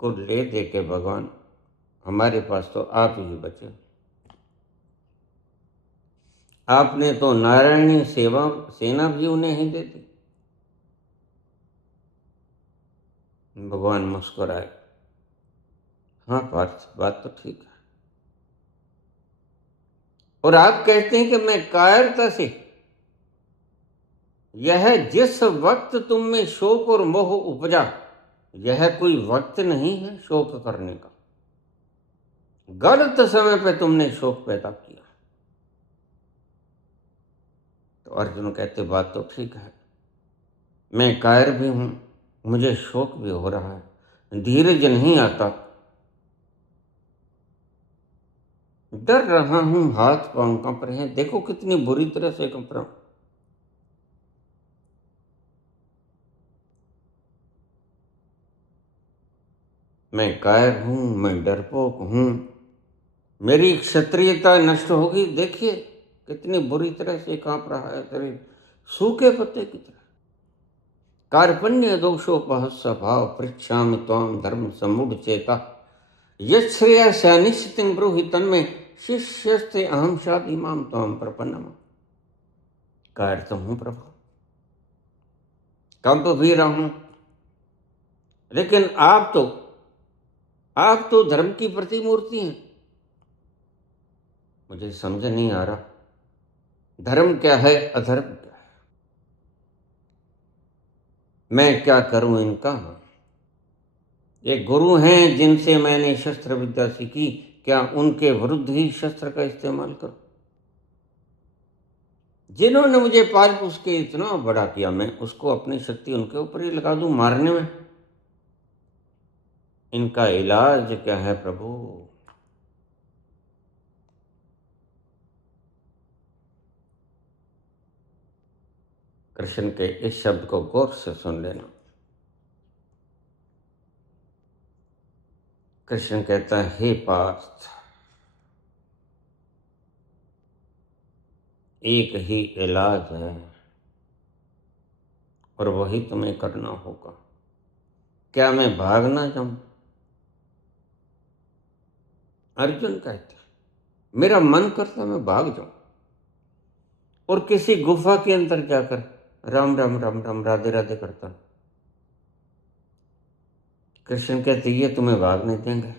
को ले दे के भगवान, हमारे पास तो आप ही बचे। आपने तो नारायणी सेवा सेना भी उन्हें ही दे दी। भगवान मुस्कुराए, हाँ पार्थ बात तो ठीक है। और आप कहते हैं कि मैं कायरता से, यह जिस वक्त तुम में शोक और मोह उपजा, यह कोई वक्त नहीं है शोक करने का। गलत समय पे तुमने शोक पैदा किया। तो अर्जुन कहते बात तो ठीक है, मैं कायर भी हूं, मुझे शोक भी हो रहा है, धीरज नहीं आता, डर रहा हूं, हाथ पांव कांप रहे हैं, देखो कितनी बुरी तरह से कांप रहा हूं। मैं कायर हूं, मैं डरपोक हूं, मेरी क्षत्रियता नष्ट होगी। देखिए कितनी बुरी तरह से कांप रहा है शरीर, सूखे पत्ते की तरह। कार्पण्य दोषोपहत स्वभाव पृच्छामि त्वां धर्म सम्मूढ़ चेता यश्रेयस्यानिश्चितं ब्रूहि तन्मे शिष्यस्ते अहम शाधीमां त्वां प्रपन्नम। कायर तो हूं प्रभु, कंप भी रहा हूं, लेकिन आप तो धर्म की प्रतिमूर्ति हैं। मुझे समझ नहीं आ रहा धर्म क्या है, अधर्म क्या है, मैं क्या करूं इनका। ये गुरु हैं जिनसे मैंने शस्त्र विद्या सीखी, क्या उनके विरुद्ध ही शस्त्र का इस्तेमाल करूं। जिन्होंने मुझे पाल पोस के इतना बड़ा किया, मैं उसको अपनी शक्ति उनके ऊपर ही लगा दूं मारने में। इनका इलाज क्या है प्रभु। कृष्ण के इस शब्द को गौर से सुन लेना। कृष्ण कहता है, हे पार्थ, एक ही इलाज है और वही तुम्हें करना होगा। क्या मैं भाग ना जाऊं? अर्जुन कहते मेरा मन करता मैं भाग जाऊं और किसी गुफा के अंदर जाकर राम राम राम राम राधे राधे करता। कृष्ण कहते ये तुम्हें भाग नहीं देंगे।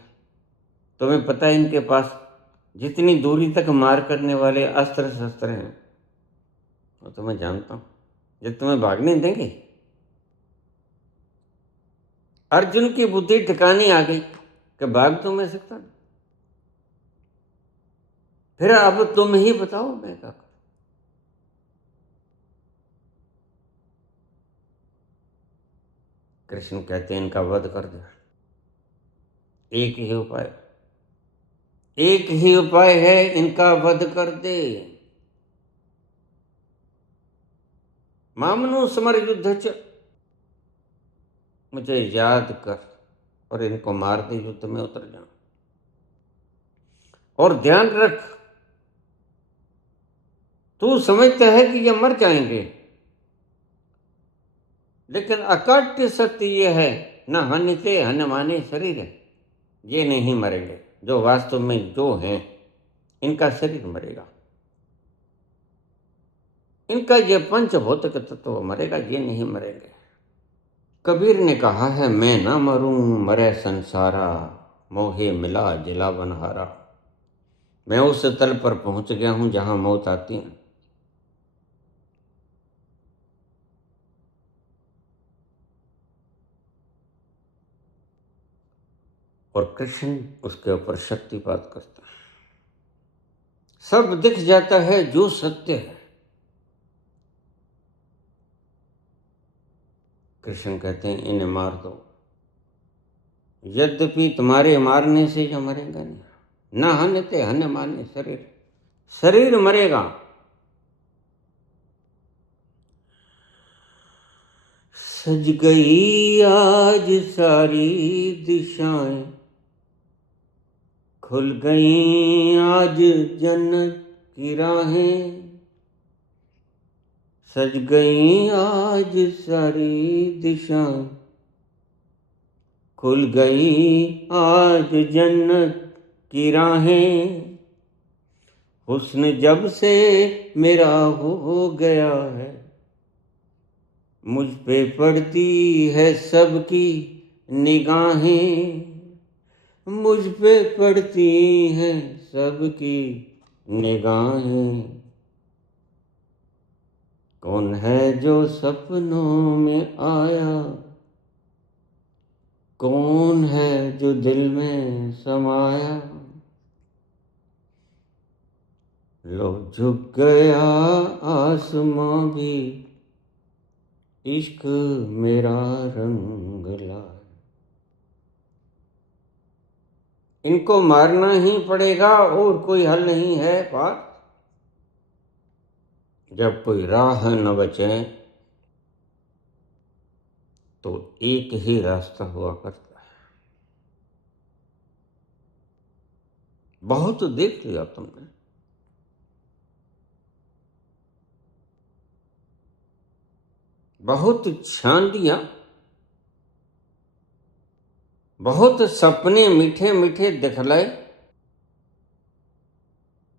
तुम्हें पता है इनके पास जितनी दूरी तक मार करने वाले अस्त्र शस्त्र हैं, वो तो मैं जानता हूं, ये तुम्हें भाग नहीं देंगे। अर्जुन की बुद्धि ठिकाने आ गई कि भाग तो मैं सकता नहीं। फिर अब तुम ही बताओ मैं क्या करूं। कृष्ण कहते हैं इनका वध कर दे। एक ही उपाय, एक ही उपाय है, इनका वध कर दे। मामनु समर युद्ध च, मुझे याद कर और इनको मार दे, युद्ध में उतर जा। और ध्यान रख, तू समझता है कि ये मर जाएंगे, लेकिन अकाट्य सत्य ये है, न हन्यते हन्य माने शरीर है, ये नहीं मरेंगे। जो वास्तव में जो हैं, इनका शरीर मरेगा, इनका ये पंचभौतिक तत्व मरेगा, ये नहीं मरेंगे। कबीर ने कहा है, मैं ना मरूं मरे संसारा, मोहे मिला जिला बनहारा। मैं उस तल पर पहुंच गया हूं जहां मौत आती है। और कृष्ण उसके ऊपर शक्तिपात करता है, सब दिख जाता है जो सत्य है। कृष्ण कहते हैं इन्हें मार दो, यद्यपि तुम्हारे मारने से जो मरेगा नहीं, न हन्यते हन्य माने शरीर, शरीर मरेगा। सज गई आज सारी दिशाएं, खुल गई आज जन्नत की राहें। सज गई आज सारी दिशाएं, खुल गई आज जन्नत की राहें। हुस्न जब से मेरा हो गया है, मुझ पे पड़ती है सबकी निगाहें, मुझ पे पड़ती हैं सबकी निगाहें। कौन है जो सपनों में आया, कौन है जो दिल में समाया। लो झुक गया आसमां भी, इश्क मेरा रंग लाए। इनको मारना ही पड़ेगा और कोई हल नहीं है बात। जब कोई राह न बचे तो एक ही रास्ता हुआ करता है। बहुत देख लिया तुमने, बहुत छान दिया, बहुत सपने मीठे मीठे दिखलाए,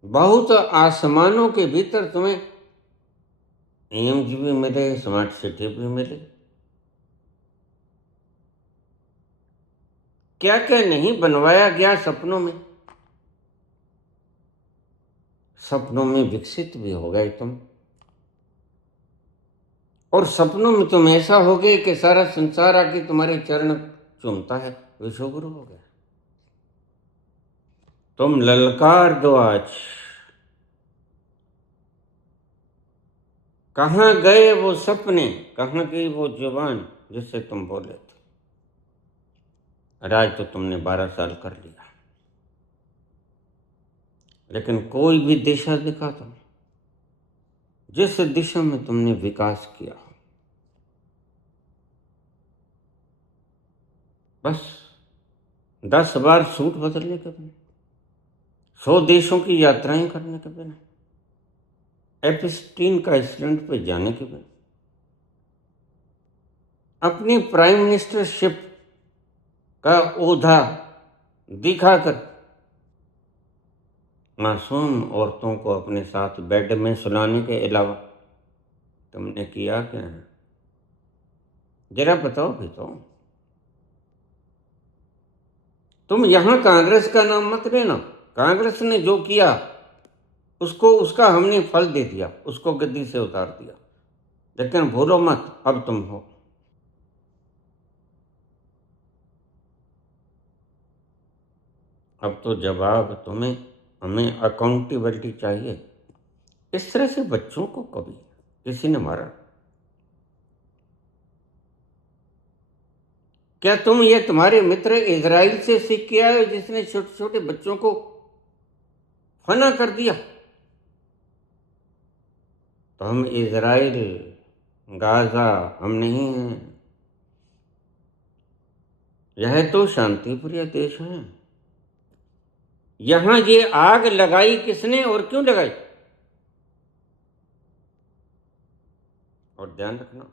बहुत आसमानों के भीतर तुम्हें एम्स भी मिले, स्मार्ट सिटी भी मिले, क्या क्या नहीं बनवाया गया सपनों में। सपनों में विकसित भी हो गए तुम, और सपनों में तुम ऐसा हो गए कि सारा संसार आके तुम्हारे चरण चूमता है, विश्वगुरु हो गया। तुम ललकार दो आज, कहाँ गए वो सपने, कहाँ गई वो जुबान जिससे तुम बोले थे। राज तो तुमने 12 साल कर लिया, लेकिन कोई भी दिशा दिखा तुम, जिस दिशा में तुमने विकास किया, बस 10 बार सूट बदलने के बिना, 100 देशों की यात्राएं करने के बिना, एपिस्टीन का आइसलैंड पे जाने के बिना, अपनी प्राइम मिनिस्टरशिप का ओहदा दिखाकर मासूम औरतों को अपने साथ बेड में सुलाने के अलावा तुमने किया क्या है? जरा बताओ भी तो। तुम यहां कांग्रेस का नाम मत लेना। कांग्रेस ने जो किया उसको उसका हमने फल दे दिया, उसको गद्दी से उतार दिया, लेकिन भूलो मत अब तुम हो। अब तो जवाब तुम्हें, हमें अकाउंटेबिलिटी चाहिए। इस तरह से बच्चों को कभी किसी ने मारा? क्या तुम ये तुम्हारे मित्र इजराइल से सीख के आए हो, जिसने छोटे छोटे बच्चों को फना कर दिया? तो हम इजराइल, गाजा हम नहीं हैं। यह तो शांतिप्रिय देश है। यहां ये आग लगाई किसने और क्यों लगाई? और ध्यान रखना,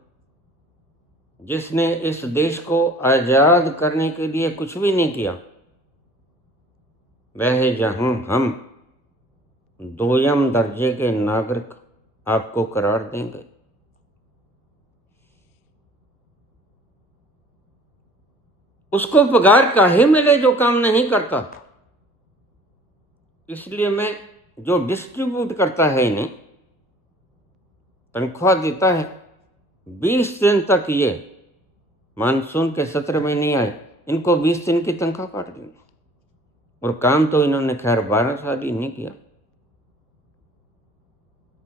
जिसने इस देश को आजाद करने के लिए कुछ भी नहीं किया, वह जहां हम दोयम दर्जे के नागरिक आपको करार देंगे। उसको पगार काहे मिले जो काम नहीं करता? इसलिए मैं जो डिस्ट्रीब्यूट करता है इन्हें तनख्वाह देता है, 20 दिन तक ये मानसून के सत्र में नहीं आए, इनको 20 दिन की तनख्वाह काट देंगे। और काम तो इन्होंने खैर 12 साल ही नहीं किया,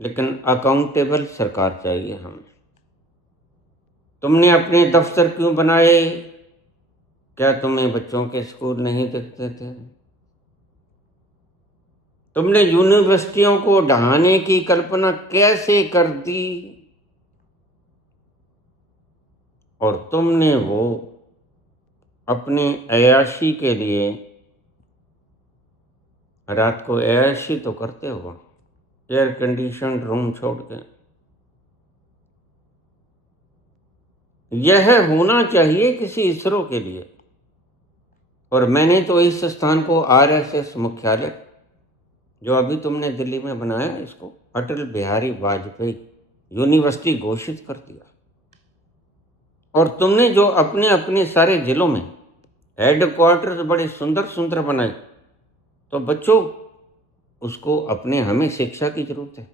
लेकिन अकाउंटेबल सरकार चाहिए हमें। तुमने अपने दफ्तर क्यों बनाए? क्या तुम्हें बच्चों के स्कूल नहीं दिखते थे? तुमने यूनिवर्सिटियों को ढहाने की कल्पना कैसे कर दी? और तुमने वो अपने अयाशी के लिए रात को अयाशी तो करते हो, एयर कंडीशन रूम छोड़ के। यह होना चाहिए किसी इसरो के लिए। और मैंने तो इस स्थान को आरएसएस मुख्यालय, जो अभी तुमने दिल्ली में बनाया, इसको अटल बिहारी वाजपेयी यूनिवर्सिटी घोषित कर दिया। और तुमने जो अपने अपने सारे जिलों में हेडक्वार्टर्स बड़े सुंदर सुंदर बनाए, तो बच्चों उसको अपने हमें शिक्षा की जरूरत है।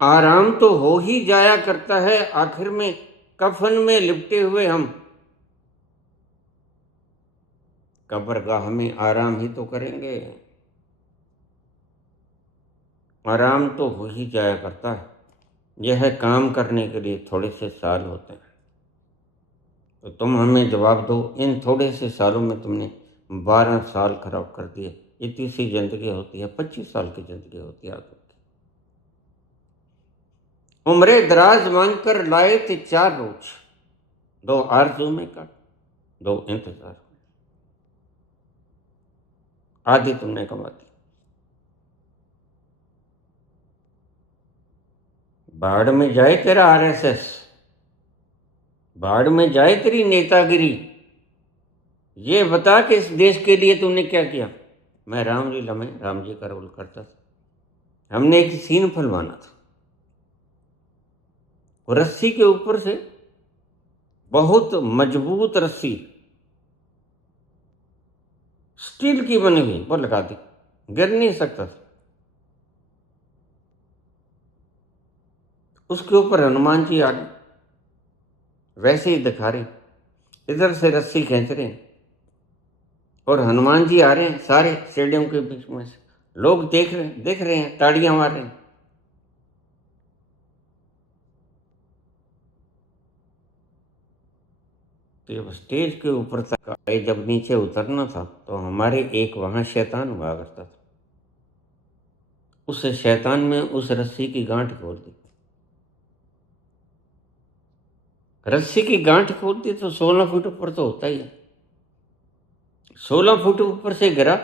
आराम तो हो ही जाया करता है, आखिर में कफन में लिपटे हुए हम कब्रगाह में आराम ही तो करेंगे। आराम तो हो ही जाया करता है। यह काम करने के लिए थोड़े से साल होते हैं। तो तुम हमें जवाब दो, इन थोड़े से सालों में तुमने 12 साल खराब कर दिए। इतनी सी जिंदगी होती है, 25 साल की जिंदगी होती है आदमी की। उम्रे दराज मांगकर लाए थे 4 रोज, 2 आरज़ू में काट, 2 इंतजार में। आधी तुमने कमा दी। बाढ़ में जाए तेरा आरएसएस, बाढ़ में जाए तेरी नेतागिरी। ये बता कि इस देश के लिए तुमने क्या किया। मैं रामलीला में राम जी का रोल करता था। हमने एक सीन फिल्माना था। वो रस्सी के ऊपर से बहुत मजबूत रस्सी, स्टील की बनी हुई, वो लगा दी, गिर नहीं सकता था। उसके ऊपर हनुमान जी आ गए, वैसे ही दिखा रहे, इधर से रस्सी खींच रहे हैं और हनुमान जी आ रहे हैं सारे स्टेडियम के बीच में से। लोग देख रहे हैं, ताड़ियां मार रहे हैं। तो जब स्टेज के ऊपर तक आए, जब नीचे उतरना था, तो हमारे एक वहां शैतान हुआ करता था। उस शैतान में उस रस्सी की गांठ खोल दी। रस्सी की गांठ खोल दी तो 16 फुट ऊपर तो होता ही है। 16 फुट ऊपर से गिरा,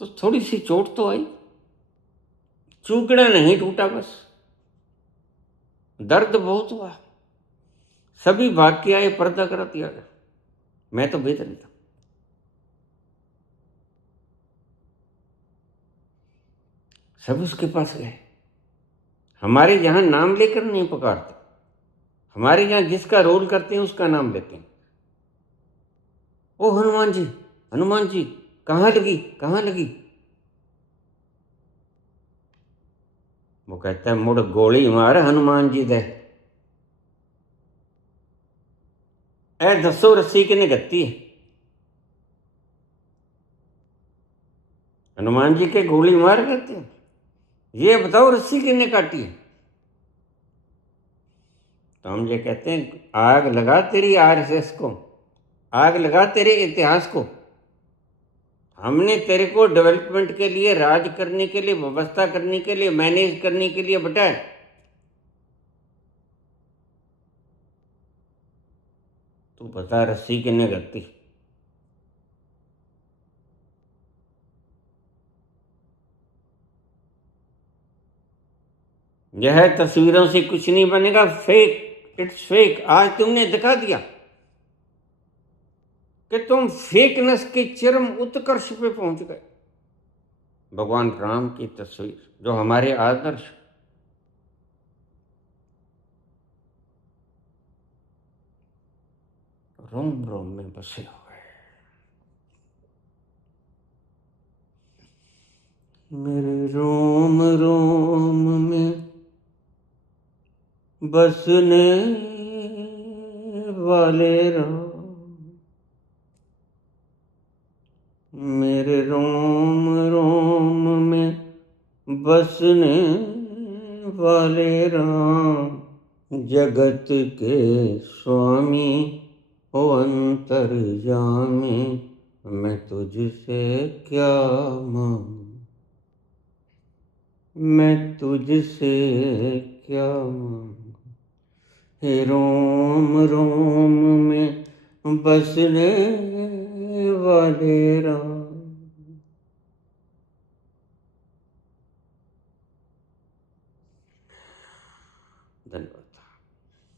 तो थोड़ी सी चोट तो आई, चूकड़ा नहीं टूटा, बस दर्द बहुत हुआ। सभी भाग के आए, पर्दा करा दिया गया। मैं तो भीतर ही था। सब उसके पास गए। हमारे यहां नाम लेकर नहीं पुकारते, हमारे यहां जिसका रोल करते हैं उसका नाम लेते हैं। ओ हनुमान जी, हनुमान जी, कहाँ लगी, कहाँ लगी। वो कहता है, मुड़ गोली मार हनुमान जी दे। ए दसो रस्सी किने गत्ती है। हनुमान जी के गोली मार कहते हैं, ये बताओ रस्सी किने काटी है। तो हम ये कहते हैं, आग लगा तेरी आरएसएस को, आग लगा तेरे इतिहास को। हमने तेरे को डेवलपमेंट के लिए, राज करने के लिए, व्यवस्था करने के लिए, मैनेज करने के लिए बताया। तू बता रस्सी किने गत्ती। यह तस्वीरों से कुछ नहीं बनेगा, फेक, इट्स फेक। आज तुमने दिखा दिया कि तुम फेकनेस के चरम उत्कर्ष पे पहुंच गए। भगवान राम की तस्वीर, जो हमारे आदर्श, रोम रोम में बसे हुए। मेरे रोम रोम में बसने वाले राम, मेरे रोम रोम में बसने वाले राम, जगत के स्वामी हो अंतर्यामी, मैं तुझसे क्या मांगू, मैं तुझसे क्या मांगू। हे रोम रोम में बसने वाले राम।